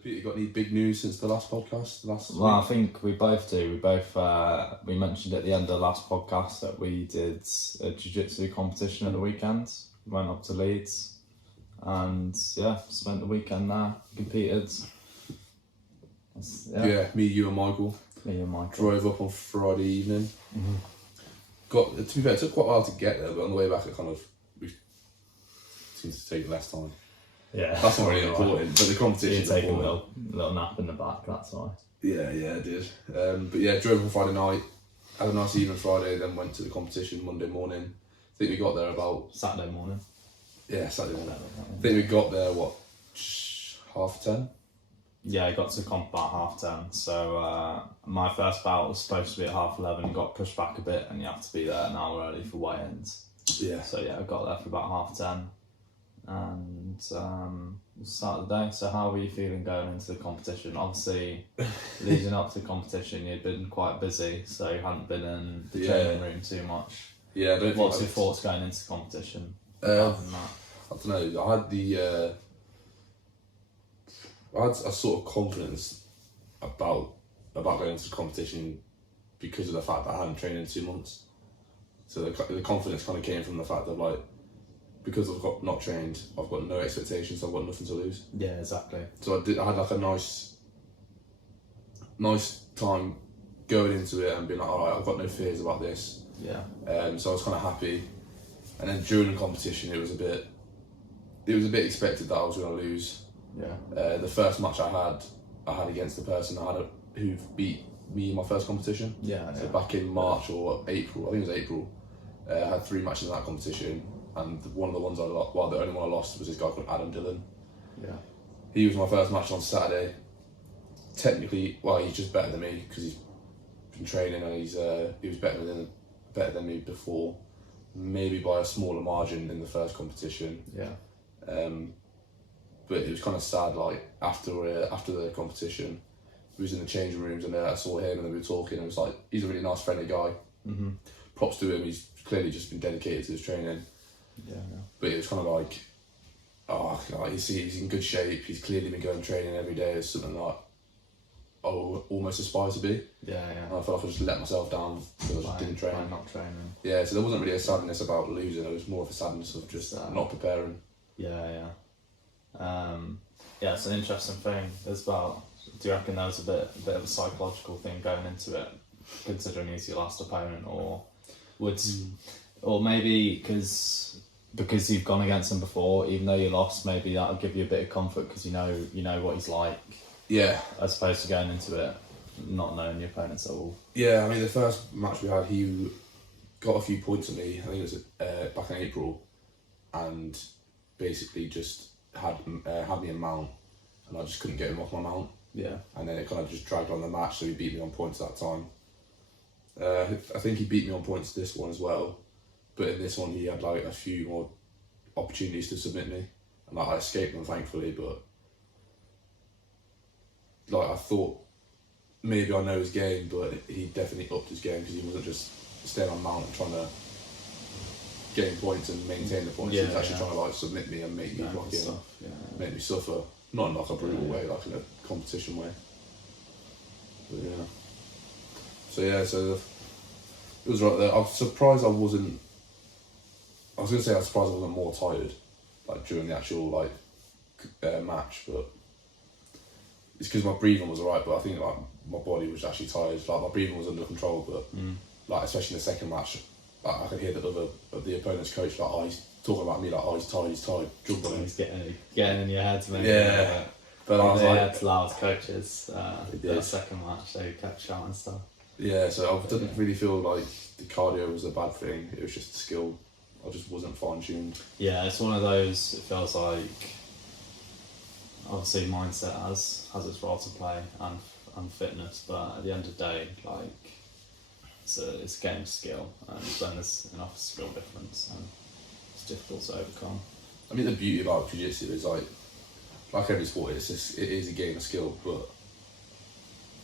Peter, you got any big news since the last podcast? Well, I think we both do. We mentioned at the end of the last podcast that we did a jiu-jitsu competition at the weekend. Went up to Leeds and spent the weekend there, competed. Me, you and Michael. Drove up on Friday evening. To be fair, it took quite a while to get there, but on the way back we seemed to take less time. Yeah, that's not really important. But the competition. You take a little nap in the back. That's why. Yeah, I did. Drove on Friday night. Had a nice evening Friday. Then went to the competition Monday morning. I think we got there about Saturday morning. Yeah, Saturday morning. I think we got there 10:30. Yeah, I got to comp about 10:30. So my first bout was supposed to be at 11:30. Got pushed back a bit, and you have to be there an hour early for weigh-ins. Yeah. So I got there for about 10:30. And start the day. So how were you feeling going into the competition? Obviously, leading up to the competition, you'd been quite busy, so you hadn't been in the training room too much. Yeah, I don't. What's your thoughts going into the competition? I don't know. I had a sort of confidence about going into the competition because of the fact that I hadn't trained in 2 months. So the confidence kind of came from the fact that because I've not trained, I've got no expectations, so I've got nothing to lose. Yeah, exactly. So I had a nice time going into it and being like, alright, I've got no fears about this. Yeah. So I was kind of happy. And then during the competition, it was a bit expected that I was going to lose. Yeah. The first match I had against the person who beat me in my first competition. Yeah. So back in March or April, I think it was April, I had 3 matches in that competition. And one of the ones the only one I lost was this guy called Adam Dillon. Yeah. He was my first match on Saturday. Technically, he's just better than me because he's been training and he was better than me before, maybe by a smaller margin in the first competition. Yeah. But it was kind of sad. After the competition, we was in the changing rooms and I saw him and we were talking. And it was he's a really nice, friendly guy. Mm-hmm. Props to him. He's clearly just been dedicated to his training. Yeah. But it was kind of he's in good shape. He's clearly been going training every day. It's something I almost aspire to be. Yeah. And I felt like I just let myself down because I just didn't train. Not training. Yeah, so there wasn't really a sadness about losing. It was more of a sadness of just not preparing. Yeah. It's an interesting thing. Do you reckon there was a bit of a psychological thing going into it, considering he's your last opponent, or maybe because you've gone against him before, even though you lost, maybe that'll give you a bit of comfort because you know what he's like. Yeah. As opposed to going into it not knowing your opponents at all. Yeah, I mean the first match we had, he got a few points at me. I think it was back in April, and basically just had me in mount, and I just couldn't get him off my mount. Yeah. And then it kind of just dragged on the match, so he beat me on points that time. I think he beat me on points this one as well. But in this one, he had a few more opportunities to submit me, and I escaped them thankfully. But I thought maybe I know his game, but he definitely upped his game because he wasn't just staying on mount and trying to gain points and maintain the points. He was actually trying to submit me and make me block in, make me suffer, not in a brutal way, in a competition way. But yeah. So it was right there. I was surprised I wasn't. I was going to say I was surprised I wasn't more tired, during the actual match, but it's because my breathing was alright. But I think my body was actually tired. My breathing was under control, but especially in the second match, I could hear the opponent's coach he's talking about me he's tired, jumping. He's getting in your head, maybe. Yeah. But I was had to loud coaches the second match, they kept shouting stuff. Yeah, so I didn't really feel like the cardio was a bad thing. It was just the skill. I just wasn't fine-tuned. Yeah, it's one of those, it feels like, obviously mindset has its role to play and fitness, but at the end of the day, it's a game of skill, and when there's enough skill difference, and it's difficult to overcome. I mean, the beauty about Jiu-Jitsu is like every sport, it is a game of skill, but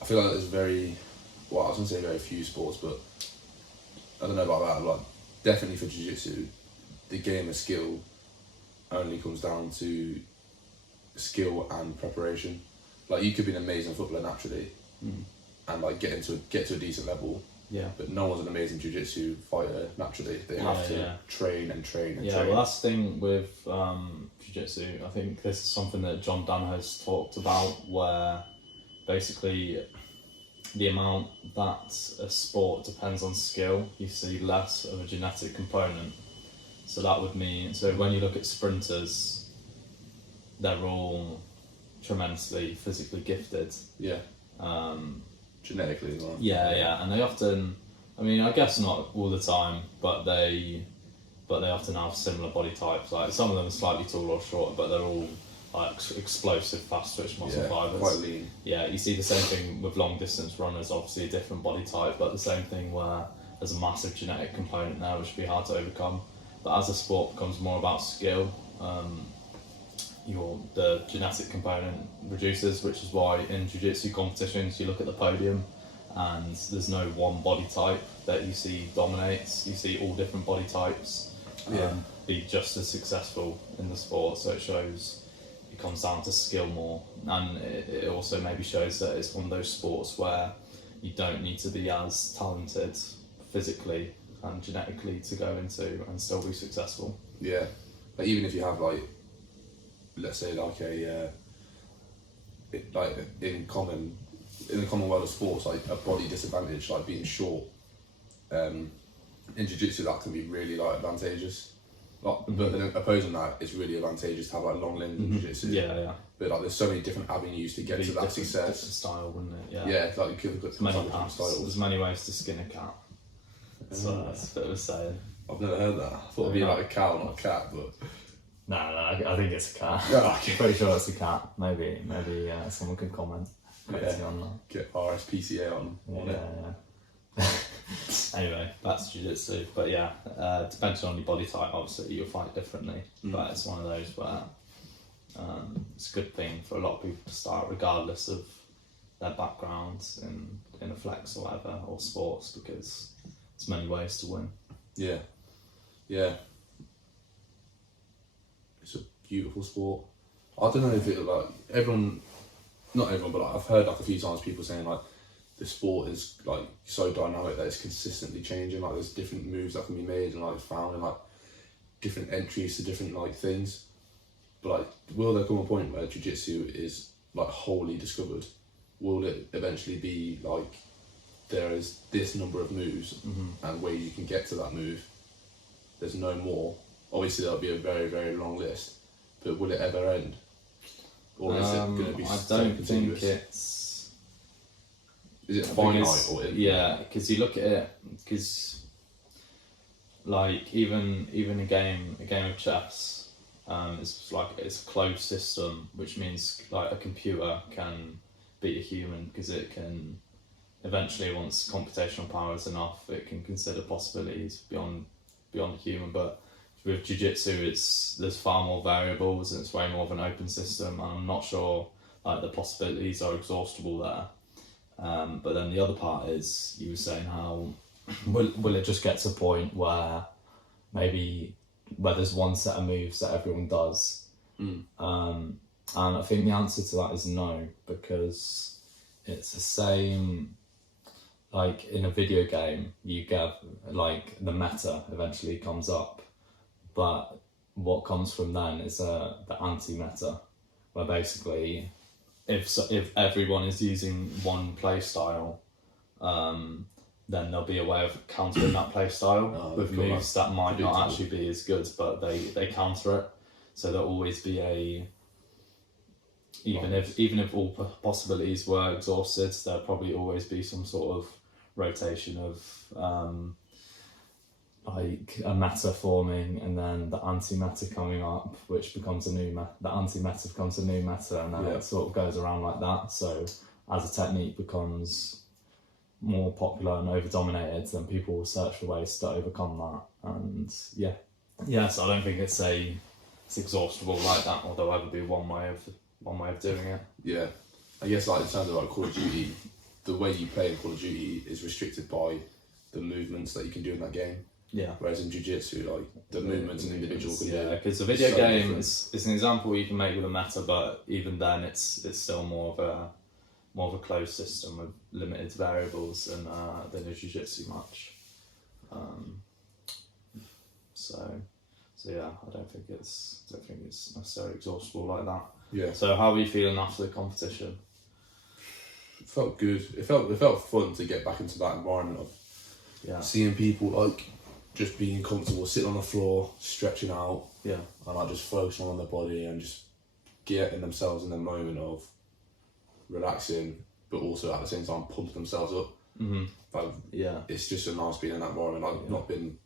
I feel like there's I was going to say very few sports, but I don't know about that, definitely for Jiu-Jitsu, the game of skill only comes down to skill and preparation. like you could be an amazing footballer naturally, and like get to a decent level. Yeah. But no one's an amazing jiu-jitsu fighter naturally. They have to train and train and train. Well, that's the thing with jiu-jitsu. I think this is something that John Dan has talked about, where basically the amount that a sport depends on skill, you see less of a genetic component. So that would mean, so when you look at sprinters, they're all tremendously physically gifted. Yeah. Genetically as well. Yeah, and they often, I mean, I guess not all the time, but they often have similar body types. Like some of them are slightly taller or shorter, but they're all like explosive, fast twitch muscle fibers. Quite lean. Yeah, you see the same thing with long distance runners. Obviously, a different body type, but the same thing where there's a massive genetic component there, which would be hard to overcome. But as the sport becomes more about skill, the genetic component reduces, which is why in jiu-jitsu competitions you look at the podium and there's no one body type that you see dominates. You see all different body types be just as successful in the sport. So it comes down to skill more, and it also maybe shows that it's one of those sports where you don't need to be as talented physically and genetically to go into and still be successful. Yeah, like even if you have like, let's say like in the common world of sports, like a body disadvantage, like being short, in jiu-jitsu that can be really like advantageous. Like, but then opposing that, it's really advantageous to have like long limbs in jiu-jitsu. Yeah. But like, there's so many different avenues to get to that success. Different style, wouldn't it? Yeah. Yeah, like you could have got Many different paths. styles. There's many ways to skin a cat. So that's a bit of a saying. I've never heard that. I thought it'd be like a cow, not a cat, but. No, I think it's a cat. Oh, okay. Pretty sure it's a cat. Maybe someone can comment on that. Get RSPCA on it. Yeah. Anyway, that's jiu-jitsu. But yeah, depending on your body type, obviously you'll fight differently. But it's one of those where it's a good thing for a lot of people to start, regardless of their backgrounds in a flex or whatever, or sports, because there's many ways to win. Yeah. It's a beautiful sport. I don't know if it like not everyone, but like, I've heard like a few times people saying like the sport is like so dynamic that it's consistently changing. Like there's different moves that can be made and like found, and like different entries to different like things. But like, will there come a point where jiu-jitsu is like wholly discovered? Will it eventually be like there is this number of moves and where you can get to that move? There's no more. Obviously, there'll be a very, very long list, but will it ever end? Or is it going to be I don't think it's... Is it finite or infinite? Yeah, because you look at it, because like even a game of chess, it's a closed system, which means like a computer can beat a human, because it can eventually, once computational power is enough, it can consider possibilities beyond a human. But with jiu-jitsu, there's far more variables and it's way more of an open system, and I'm not sure like the possibilities are exhaustible there. But then the other part is, you were saying how will it just get to a point where there's one set of moves that everyone does, and I think the answer to that is no, because it's the same. Like in a video game, you get like the meta eventually comes up, but what comes from then is the anti-meta, where basically if everyone is using one play style, then there'll be a way of countering that play style with moves that might not actually be as good, but they counter it. So there'll always be even if all possibilities were exhausted, there'll probably always be some sort of rotation of like a meta forming, and then the anti-meta coming up, which becomes a new the anti-meta becomes a new meta, and then it sort of goes around like that. So as a technique becomes more popular and over dominated, then people will search for ways to overcome that. And so I don't think it's exhaustible like that, or there'll ever be one way of doing it. Yeah, I guess like in terms of like Call of Duty, the way you play in Call of Duty is restricted by the movements that you can do in that game. Yeah. Whereas in jiu-jitsu, like the movements an individual can do. Because the video so game different. is an example you can make with a meta, but even then it's still more of a closed system with limited variables than a jiu-jitsu match. So yeah, I don't think it's necessarily exhaustible like that. Yeah. So how are you feeling after the competition? It felt good. It felt fun to get back into that environment of seeing people like just being comfortable, sitting on the floor, stretching out, and like just focusing on their body and just getting themselves in the moment of relaxing, but also at the same time pumping themselves up. Like, it's just a nice being in that environment. I've not been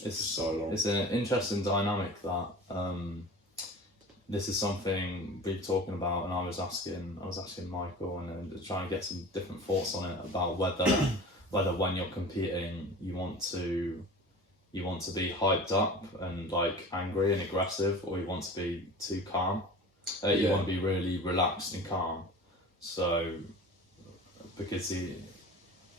for so long. It's an interesting dynamic that this is something we're talking about, and I was asking Michael and trying to get some different thoughts on it about whether when you're competing you want to be hyped up and like angry and aggressive, or you want to be too calm. You want to be really relaxed and calm. So because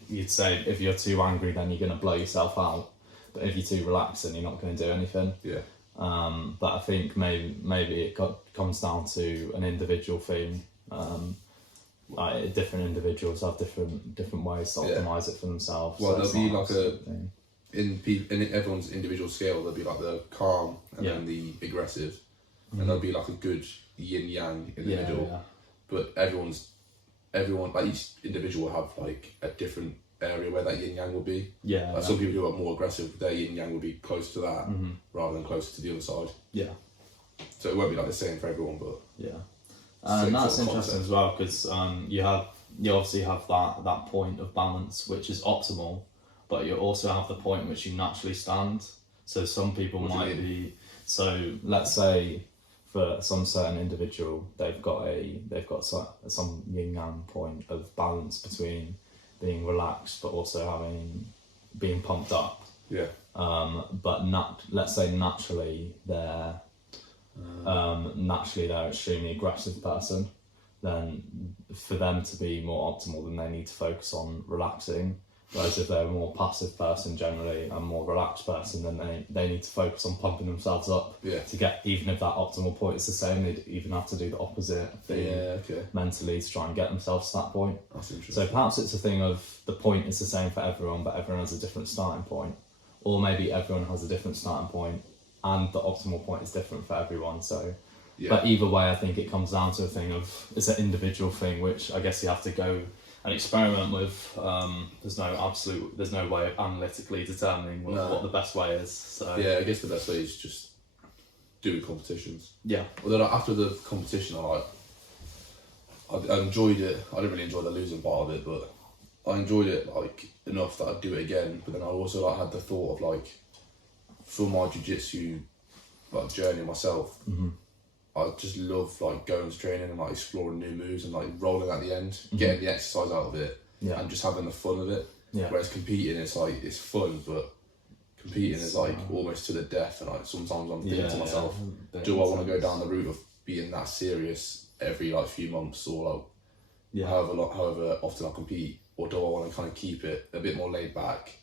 you'd say if you're too angry, then you're going to blow yourself out. But if you're too relaxed, then you're not going to do anything. Yeah. But I think maybe it comes down to an individual thing. Like different individuals have different ways to optimize it for themselves. Well, so there'll be like in everyone's individual scale, there'll be like the calm and then the aggressive, and there'll be like a good yin yang in the middle. Yeah. But everyone, like each individual will have like a different area where that yin yang will be. Yeah. Like some people who are more aggressive, their yin yang will be closer to that rather than closer to the other side. Yeah. So it won't be like the same for everyone, but and that's interesting as well, because you obviously have that point of balance which is optimal, but you also have the point which you naturally stand. So some people might be. So let's say for some certain individual, they've got some yin yang point of balance between being relaxed but also being pumped up. Yeah. But let's say naturally they're extremely aggressive person. Then for them to be more optimal, then they need to focus on relaxing. Whereas if they're a more passive person generally and more relaxed person, then they need to focus on pumping themselves up to get, even if that optimal point is the same, they'd even have to do the opposite thing mentally to try and get themselves to that point. That's interesting. So perhaps it's a thing of the point is the same for everyone, but everyone has a different starting point. Or maybe everyone has a different starting point and the optimal point is different for everyone. So, but either way, I think it comes down to a thing of, it's an individual thing, which I guess you have to go and experiment with. There's no way of analytically determining what the best way is. So yeah, I guess the best way is just doing competitions. Yeah. Although after the competition, I enjoyed it. I didn't really enjoy the losing part of it, but I enjoyed it like enough that I'd do it again. But then I also like had the thought of like, for my jiu-jitsu like journey myself, I just love like going to training and like exploring new moves and like rolling at the end, getting the exercise out of it, and just having the fun of it. Yeah. Whereas competing, it's like it's fun, but competing is like almost to the death. And like sometimes I'm thinking to myself, do I want to go down the route of being that serious every like few months or like however often I compete, or do I want to kind of keep it a bit more laid back,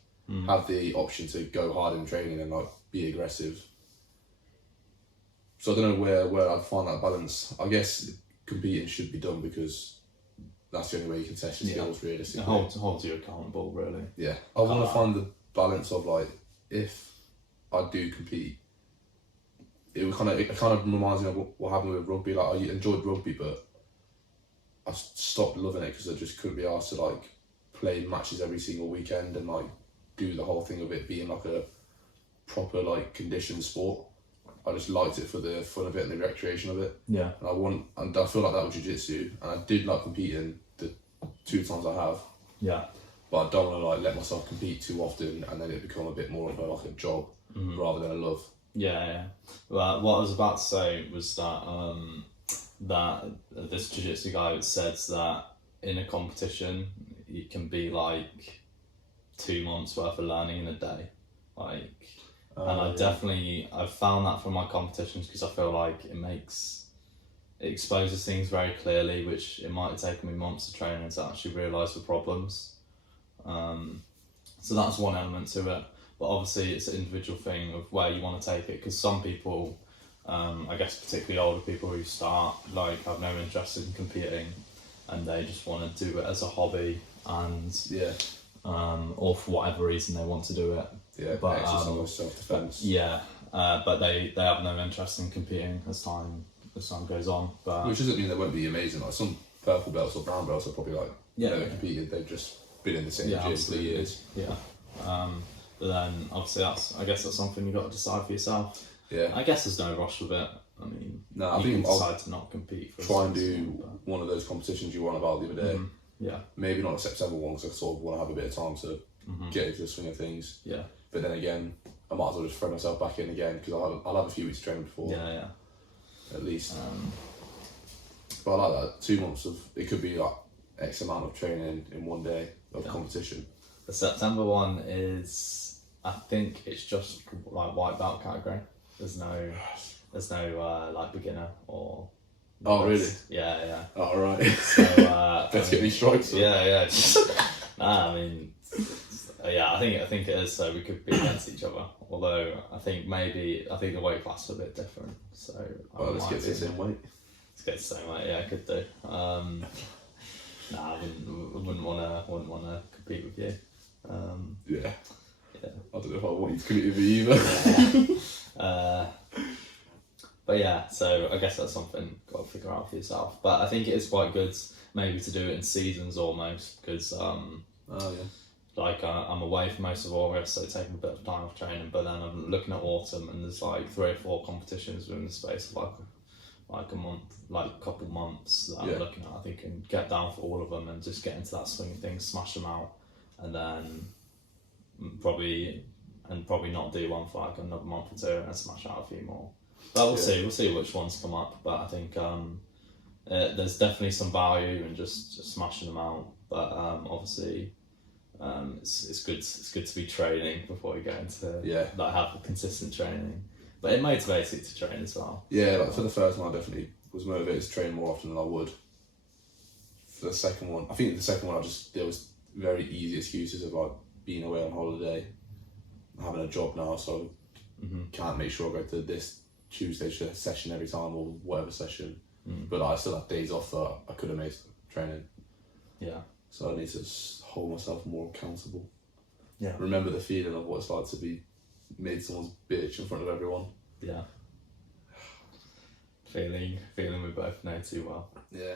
have the option to go hard in training and like be aggressive. So I don't know where I'd find that balance. I guess competing should be done because that's the only way you can test your skills realistically. It holds you accountable, really. Yeah. I want to find the balance of like, if I do compete, it kind of reminds me of what happened with rugby. Like I enjoyed rugby, but I stopped loving it because I just couldn't be asked to like play matches every single weekend and like do the whole thing of it being like a proper like conditioned sport. I just liked it for the fun of it and the recreation of it. Yeah. And I feel like that with jiu-jitsu, and I did like competing the 2 times I have. Yeah. But I don't want to like let myself compete too often and then it become a bit more of a job rather than a love. Yeah. Well, what I was about to say was that that this jiu-jitsu guy says that in a competition it can be like 2 months worth of learning in a day, like. And I've found that from my competitions because I feel like it exposes things very clearly, which it might have taken me months of training to actually realise the problems. So that's one element to it. but obviously it's an individual thing of where you want to take it, because some people, I guess particularly older people who start, like, have no interest in competing and they just want to do it as a hobby, and or for whatever reason they want to do it. Yeah, but exercise, self-defense. Yeah, but they have no interest in competing as time goes on. But which doesn't mean they won't be amazing. Like some purple belts or brown belts are probably like never competed. They've just been in the same gym for years. Yeah. But then obviously I guess that's something you got to decide for yourself. Yeah. I guess there's no rush with it. I mean, no, I you think can decide to not compete. Try and do one of those competitions you won about the other day. Yeah. Maybe not a September one, because I sort of want to have a bit of time to get into the swing of things. Yeah. But then again, I might as well just throw myself back in again, because I'll have a few weeks of training before. Yeah. At least. But I like that. 2 months of, it could be like X amount of training in one day of competition. The September one is, I think it's just like white belt category. There's no like beginner or. Oh really? Yeah. Oh right. So let's get these strikes. Yeah. Nah, I mean, yeah, I think it is. So we could be against each other. Although I think the weight class is a bit different. So let's get the same weight. Let's get the same weight. Yeah, I could do. Nah, I wouldn't want to compete with you. Yeah. I don't know if I want you to compete with me either. But yeah, so I guess that's something you've got to figure out for yourself. But I think it is quite good maybe to do it in seasons almost, because like I'm away for most of August, so taking a bit of time off training. But then I'm looking at autumn, and there's like 3 or 4 competitions within the space of like a month, like a couple months that I'm looking at. I think and get down for all of them and just get into that swing of things, smash them out, and then probably not do one for like another month or 2 and smash out a few more. But we'll see which ones come up. But I think there's definitely some value in just smashing them out. But obviously it's good to be training before you go into like have consistent training. But it motivates you to train as well. Yeah, like for the first one I definitely was motivated to train more often than I would. For the second one, I think there was very easy excuses of like being away on holiday, having a job now, so can't make sure I go to this Tuesday session every time or whatever session. But I still have days off that I could have made training. Yeah. So I need to hold myself more accountable. Yeah. Remember the feeling of what it's like to be made someone's bitch in front of everyone. Yeah. Feeling we both know too well. Yeah.